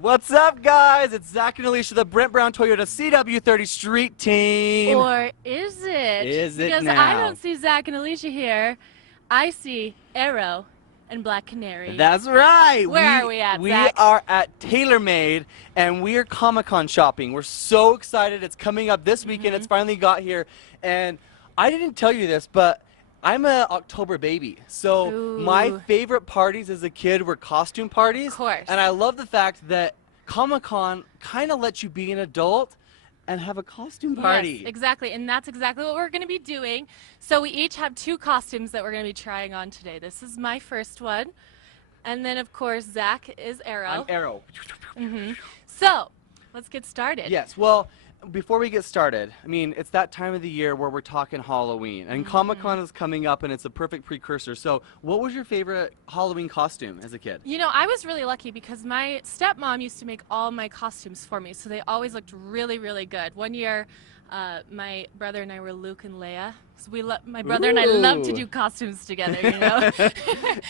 What's up, guys? It's Zach and Alicia, the Brent Brown Toyota CW30 Street Team. Or is it? Is it Because now? I don't see Zach and Alicia here. I see Arrow and Black Canary. That's right. Where are we at, We Zach? are at TaylorMade, and we are Comic-Con shopping. We're so excited. It's coming up this weekend. It's finally got here. And I didn't tell you this, but I'm an October baby. So my Ooh. favorite parties as a kid were costume parties. Of course. And I love the fact that Comic-Con kind of lets you be an adult and have a costume party. Yes, exactly. And that's exactly what we're going to be doing. So we each have two costumes that we're going to be trying on today. This is my first one. And then, of course, Zach is Arrow. I'm Arrow. So let's get started. Yes, well, before we get started, I mean, it's that time of the year where we're talking Halloween, and Comic-Con is coming up, and it's a perfect precursor. So what was your favorite Halloween costume as a kid? You know, I was really lucky because my stepmom used to make all my costumes for me, so they always looked really, really good. One year, my brother and I were Luke and Leia. So my brother and I love to do costumes together, you know?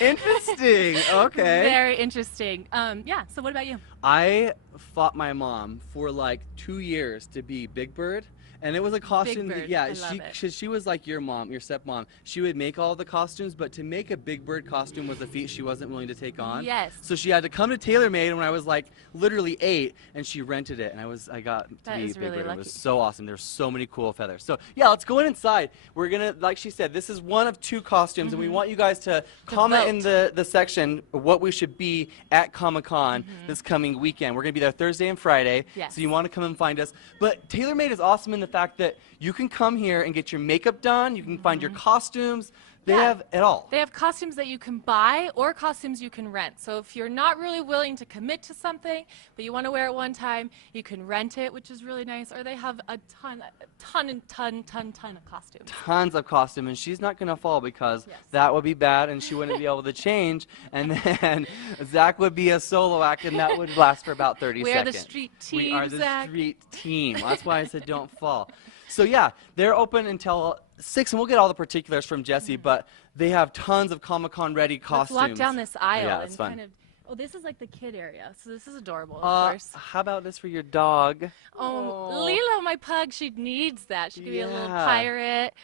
Interesting. Okay. Very interesting. Yeah, so what about you? I fought my mom for like 2 years to be Big Bird. And it was a costume Big Bird. yeah, I love it. she was like your mom, your stepmom. She would make all the costumes, but to make a Big Bird costume was a feat she wasn't willing to take on. Yes. So she had to come to TaylorMade when I was like literally 8, and she rented it, and I got to That be is Big really Bird. lucky. It was so awesome. There's so many cool feathers. So yeah, let's go inside. We're gonna, like she said, this is one of 2 costumes, and we want you guys to comment in the section what we should be at Comic-Con this coming weekend. We're gonna be there Thursday and Friday. Yes. So you want to come and find us. But TaylorMade is awesome in the fact that you can come here and get your makeup done. You can find your costumes. They Yeah. have it all. They have costumes that you can buy or costumes you can rent. So if you're not really willing to commit to something, but you want to wear it one time, you can rent it, which is really nice. Or they have a ton of costumes. Tons of costume, and she's not going to fall because Yes. that would be bad, and she wouldn't be able to change. And then Zach would be a solo act, and that would last for about 30 We are seconds. the street team, We are the Zach. street team. That's why I said don't fall. So yeah, they're open until 6, and we'll get all the particulars from Jesse, but they have tons of Comic-Con ready costumes. Let's walk down this aisle Yeah, and it's fun. kind of. Oh, this is like the kid area, so this is adorable, of course. How about this for your dog? Oh, Lilo, my pug, she needs that. She could be a little Yeah. pirate,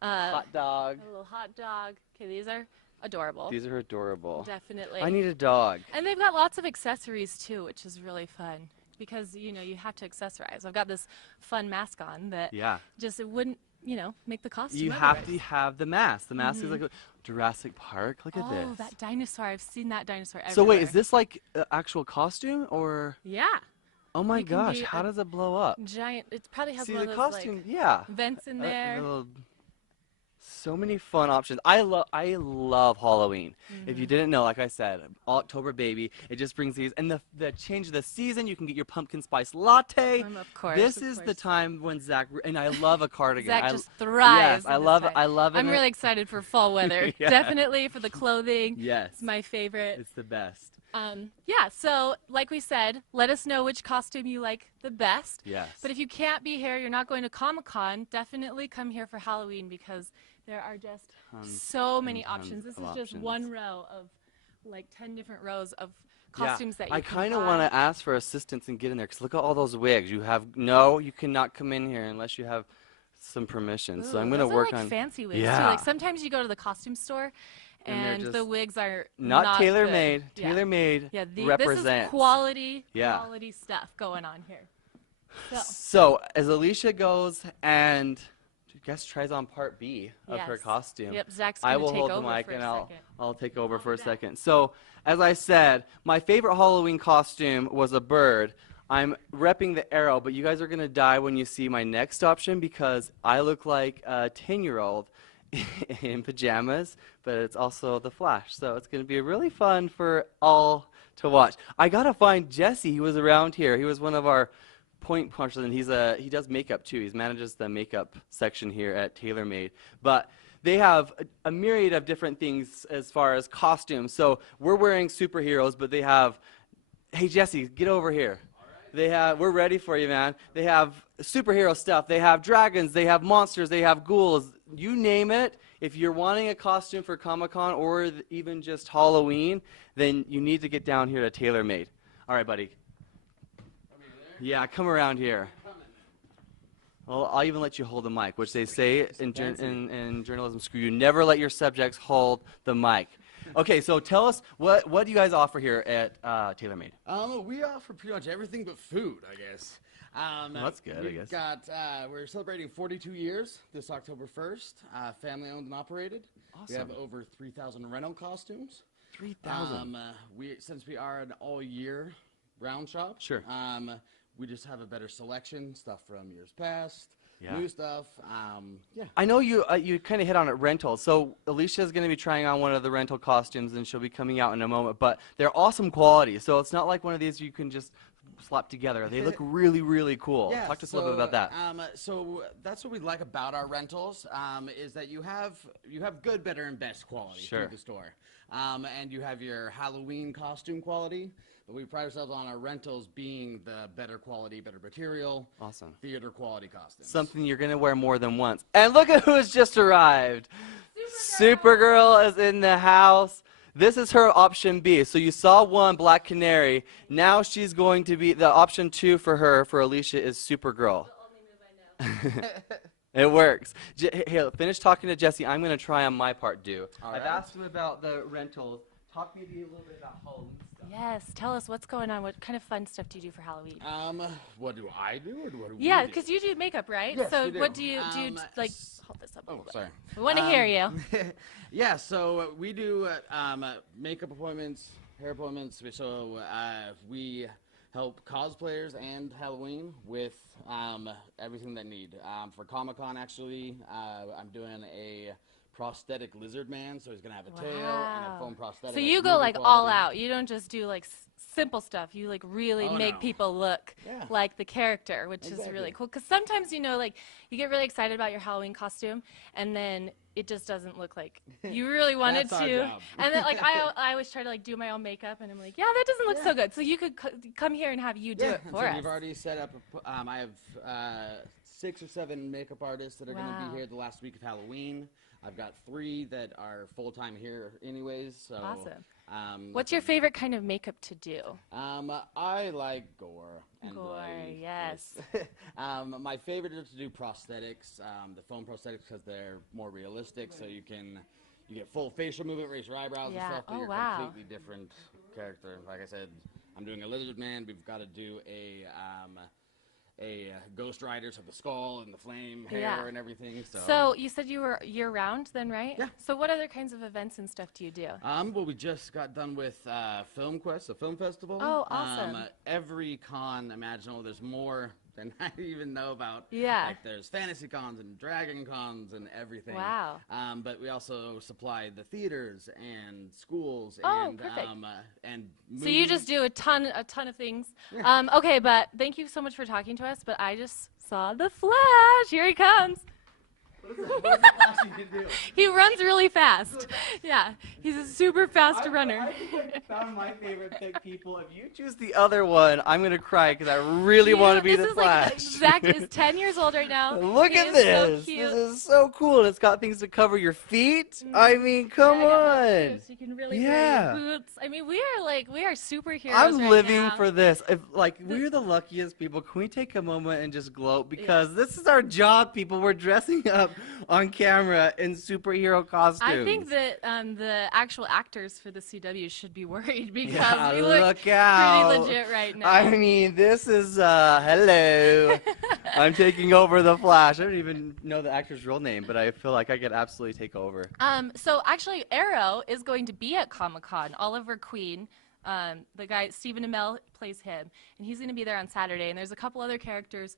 Hot dog. a little hot dog. Okay, these are adorable. These are adorable. Definitely. I need a dog. And they've got lots of accessories too, which is really fun because you know you have to accessorize. I've got this fun mask on that Yeah. just it wouldn't make the costume. You have to otherwise. have the mask. The mask is like a Jurassic Park. Look at this. Oh, that dinosaur! I've seen that dinosaur everywhere. So wait, is this like an actual costume or? Yeah, Oh my You can gosh, be how a does it blow up? giant. It probably has See one the of those costume, like yeah. vents in there. So many fun options. I love Halloween. If you didn't know, like I said, October baby. It just brings these, and the change of the season. You can get your pumpkin spice latte. Of course. This of is the course. time when Zach, and I love a cardigan. Zach I- just thrives. Yes, I in this love time. I love it. I'm really excited for fall weather. Yeah. Definitely for the clothing. Yes. It's my favorite. It's the best. Yeah, so like we said, let us know which costume you like the best. Yes. But if you can't be here, you're not going to Comic-Con, definitely come here for Halloween because there are just so many tons options. This of is just options. one row of like 10 different rows of costumes that you I can kind of buy. want to ask for assistance and get in there because look at all those wigs. You cannot come in here unless you have some permission. So Ooh, I'm going to those are, work like on fancy wigs too. Yeah. Like sometimes you go to the costume store And they're and the just wigs are not good. tailor-made. Yeah. Tailor-made Yeah, this represents. is quality Yeah. stuff going on here. So, So as Alicia goes and I guess tries on part B of her Yes. costume. Yep, Zach's I gonna will take hold over the mic for a and I'll second. take over for a that. second. So as I said, my favorite Halloween costume was a bird. I'm repping the arrow, but you guys are gonna die when you see my next option because I look like a 10-year-old in pajamas, but it's also the Flash. So it's gonna be really fun for all to watch. I gotta find Jesse. He was around here. He was one of our point punchers, and he does makeup too. He manages the makeup section here at TaylorMade. But they have a myriad of different things as far as costumes. So we're wearing superheroes, but they have, hey Jesse, get over here. We're ready for you, man. They have superhero stuff. They have dragons. They have monsters. They have ghouls. You name it. If you're wanting a costume for Comic-Con or even just Halloween, then you need to get down here to TaylorMade. All right, buddy. Yeah, come around here. Well, I'll even let you hold the mic, which they say in journalism school, you never let your subjects hold the mic. Okay, so tell us, what do you guys offer here at TaylorMade? We offer pretty much everything but food, I guess. Well, that's good, I guess. We're celebrating 42 years this October 1st, family owned and operated. Awesome. We have over 3,000 rental costumes. 3,000. Since we are an all year round shop. Sure. We just have a better selection, stuff from years past, Yeah. new stuff. Yeah. I know you kind of hit on it, rentals. So Alicia's going to be trying on one of the rental costumes, and she'll be coming out in a moment. But they're awesome quality, so it's not like one of these you can just slap together. They look really, really cool. Yeah, Talk to us a little bit about that. So that's what we like about our rentals, is that you have good, better, and best quality Sure. through the store. And you have your Halloween costume quality, but we pride ourselves on our rentals being the better quality, better material, Awesome. theater quality costumes. Something you're going to wear more than once. And look at who's just arrived. Supergirl is in the house. This is her option B. So you saw one, Black Canary. Now she's going to be, the option 2 for her, for Alicia, is Supergirl. The only move I know. It works. Hey, finish talking to Jesse. I'm going to try on my part, All I've right. asked him about the rentals. Talk maybe a little bit about Halloween stuff. Yes, tell us what's going on. What kind of fun stuff do you do for Halloween? What do I do, or what do we Yeah, do? because you do makeup, right? Yes, so we do. what do you like? Hold this up a Oh, little bit. sorry. We want to hear you. Yeah, so we do makeup appointments, hair appointments. We help cosplayers and Halloween with everything they need. For Comic-Con, actually, I'm doing a prosthetic lizard man, so he's gonna have a tail and a foam prosthetic. So you go movie like all quality. out. You don't just do like simple stuff. You like really Oh, make no. people look Yeah. like the character, which is Exactly. really cool. Because sometimes, like you get really excited about your Halloween costume, and then it just doesn't look like you really want it That's our to. job. And then like I always try to like do my own makeup, and I'm like, yeah, that doesn't look so good. So you could come here and have you do it for so us. we've already set up. I have 6 or 7 makeup artists that are going to Wow. be here the last week of Halloween. I've got 3 that are full-time here anyways. So, Awesome. What's your favorite kind of makeup to do? I like gore and Gore, bloody. yes. My favorite is to do prosthetics, the foam prosthetics, because they're more realistic. So you get full facial movement, raise your eyebrows Yeah. and stuff, but Oh, you're wow. a completely different character. Like I said, I'm doing a lizard man. We've got to do a Ghost Rider, so the skull and the flame hair Yeah. and everything. So you said you were year-round then, right? Yeah. So what other kinds of events and stuff do you do? Well, we just got done with Film Quest, a film festival. Oh, awesome. Every con imaginable. There's more than I even know about. Yeah. Like there's fantasy cons and dragon cons and everything. Wow. But we also supply the theaters and schools Oh, and perfect. and So you just do a ton of things. Okay, but thank you so much for talking to us. But I just saw the Flash. Here he comes. What is the Flash you can do? He runs really fast. Yeah, he's a super fast runner. I think I found my favorite pick, people. If you choose the other one, I'm going to cry because I really want to be the This is Flash. like Zach is 10 years old right now. Look He at is this. So cute. This is so cool. And it's got things to cover your feet. I mean, come Yeah, I got on. those boots. You can really Yeah. wear your boots. I mean, we are superheroes. I'm right living now. for this. We're the luckiest people. Can we take a moment and just gloat? Because this is our job, people. We're dressing up on camera in superhero costumes. I think that the actual actors for the CW should be worried because Yeah, we look out. pretty legit right now. I mean, this is, hello. I'm taking over the Flash. I don't even know the actor's real name, but I feel like I could absolutely take over. So actually, Arrow is going to be at Comic-Con. Oliver Queen, the guy, Stephen Amell plays him, and he's going to be there on Saturday. And there's a couple other characters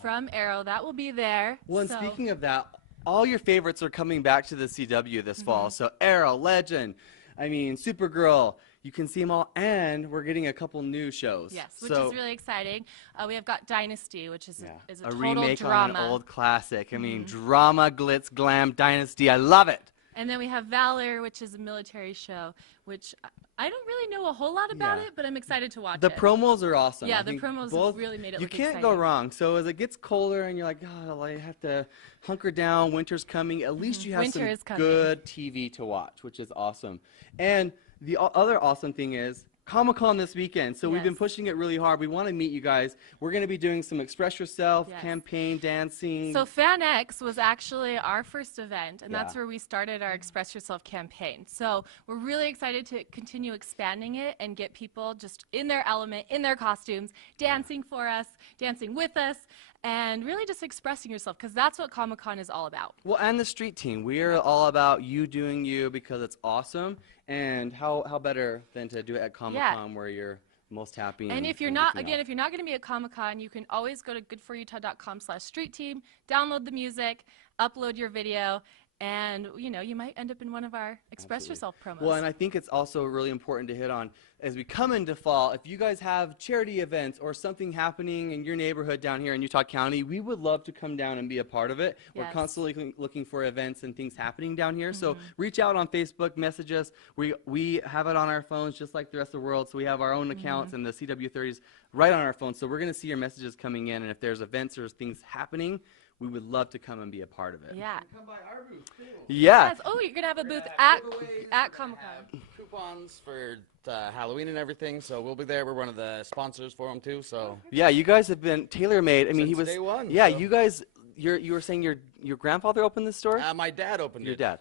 from Arrow that will be there. Well, and so. speaking of that, all your favorites are coming back to the CW this fall. So Arrow, Legend, Supergirl. You can see them all, and we're getting a couple new shows. Yes, which is really exciting. We have got Dynasty, which is a total remake drama. on an old classic. Drama, glitz, glam, Dynasty. I love it. And then we have Valor, which is a military show, which I don't really know a whole lot about it, but I'm excited to watch The it. promos are awesome. Yeah, I the think promos both, really made it You look can't exciting. go wrong. So as it gets colder and you're like, oh, I have to hunker down, winter's coming, at least you have Winter some is coming. good TV to watch, which is awesome. And the other awesome thing is Comic-Con this weekend, so we've been Yes. pushing it really hard. We want to meet you guys. We're going to be doing some Express Yourself, Yes. campaign, dancing. So FanX was actually our first event, and Yeah. that's where we started our Express Yourself campaign. So we're really excited to continue expanding it and get people just in their element, in their costumes, dancing for us, dancing with us, and really just expressing yourself, because that's what Comic-Con is all about. Well, and the street team. We are all about you doing you because it's awesome. And how better than to do it at Comic-Con where you're most happy. And if you're not, again, if you're not going to be at Comic-Con, you can always go to goodforutah.com/street team, download the music, upload your video, and you might end up in one of our Express Yourself promos. Well, and I think it's also really important to hit on as we come into fall. If you guys have charity events or something happening in your neighborhood down here in Utah County, we would love to come down and be a part of it. Yes. We're constantly looking for events and things happening down here. So reach out on Facebook, message us. We have it on our phones just like the rest of the world. So we have our own accounts and the CW30s right on our phones. So we're going to see your messages coming in, and if there's events or things happening, we would love to come and be a part of it. Yeah. Come by our booth too. Yeah. Yes. Oh, you're going to have a booth Giveaways, at Comic-Con. coupons for Halloween and everything, so we'll be there. We're one of the sponsors for them too. So Yeah, you guys have been tailor-made. I mean, he Since was. day one, Yeah, so. you guys. You were saying your grandfather opened this store? my dad opened Your it. dad.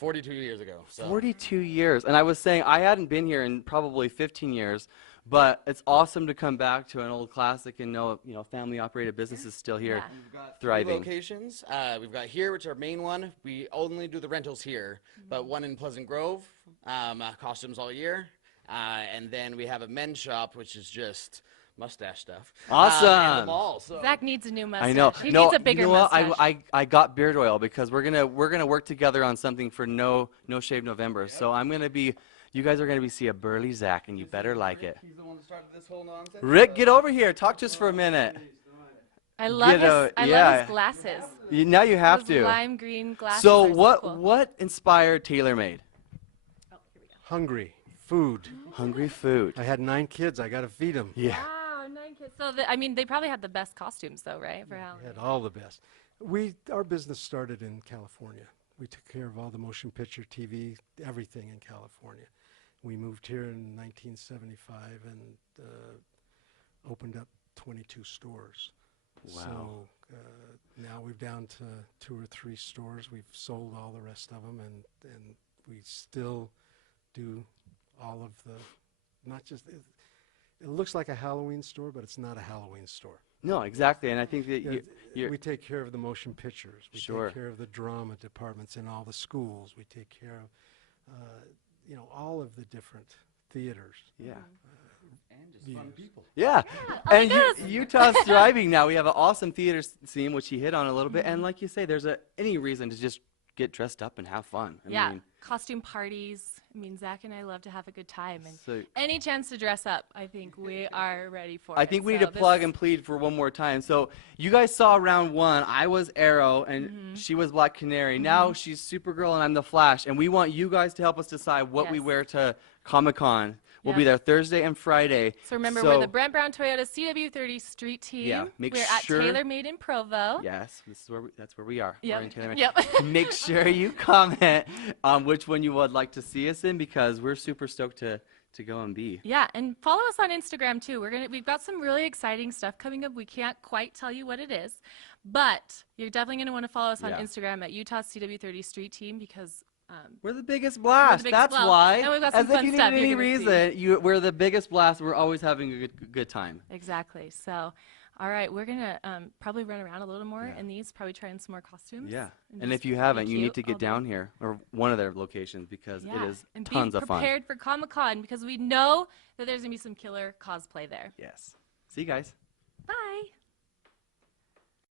42 years ago. So 42 years. And I was saying I hadn't been here in probably 15 years, but it's awesome to come back to an old classic and know, family-operated business is still here, Yeah. we've got thriving. 3 locations. We've got here, which is our main one. We only do the rentals here, but one in Pleasant Grove, costumes all year. And then we have a men's shop, which is just mustache stuff. Awesome. And the mall, so. Zach needs a new mustache. I know. He No, needs a bigger you know what? mustache. I got beard oil because we're gonna work together on something for No Shave November. So I'm gonna be. You guys are gonna be see a burly Zach, and you better like it. He's the one that started this whole nonsense. Rick, get over here. Talk to us for a minute. I love Get a- I love yeah. his glasses. Now you have Those to. lime green glasses. So are what cool. what inspired TaylorMade? Oh, here we go. Hungry, food. Hungry food. I had 9 kids. I got to feed them. Yeah. Wow, 9 kids. So they probably had the best costumes though, right? For I Halloween. had all the best. Our business started in California. We took care of all the motion picture, TV, everything in California. We moved here in 1975 and opened up 22 stores. Wow. So now we're down to 2 or 3 stores. We've sold all the rest of them, and we still do all of the, not just, it looks like a Halloween store, but it's not a Halloween store. No, exactly. And I think that We take care of the motion pictures. We Sure. take care of the drama departments in all the schools. We take care of, all of the different theaters. yeah. And just fun people. Yeah. Oh And my goodness. Utah's thriving now. We have an awesome theater scene, which he hit on a little bit. And like you say, there's any reason to just get dressed up and have fun. I mean, costume parties. I mean, Zach and I love to have a good time, and so any chance to dress up, I think we are ready for it. I think we need So to plug and plead for one more time. So you guys saw round 1. I was Arrow, and she was Black Canary. Now she's Supergirl, and I'm the Flash. And we want you guys to help us decide what we Yes. wear to Comic-Con. We'll be Yep. there Thursday and Friday. So remember, we're the Brent Brown Toyota CW30 Street Team. Yeah, make we're sure- at TaylorMade in Provo. Yes, that's where we are. Yep. We're in TaylorMade. Yep. Make sure you comment on which one you would like to see us in, because we're super stoked to go and be. Yeah, and follow us on Instagram too. We've got some really exciting stuff coming up. We can't quite tell you what it is, but you're definitely going to want to follow us on Yeah. Instagram at Utah CW30 Street Team, because We're the biggest blast. biggest That's blast. why. And we've got As some if fun you stuff need any you're gonna see. reason, we're the biggest blast. We're always having a good time. exactly. So, all right, we're going to probably run around a little more Yeah. in these, probably try in some more costumes. Yeah. And just if you be haven't, you need cute to get all day. down here or one of their locations, because Yeah, it is and tons be of fun. prepared for Comic-Con, because we know that there's going to be some killer cosplay there. Yes. See you guys. Bye.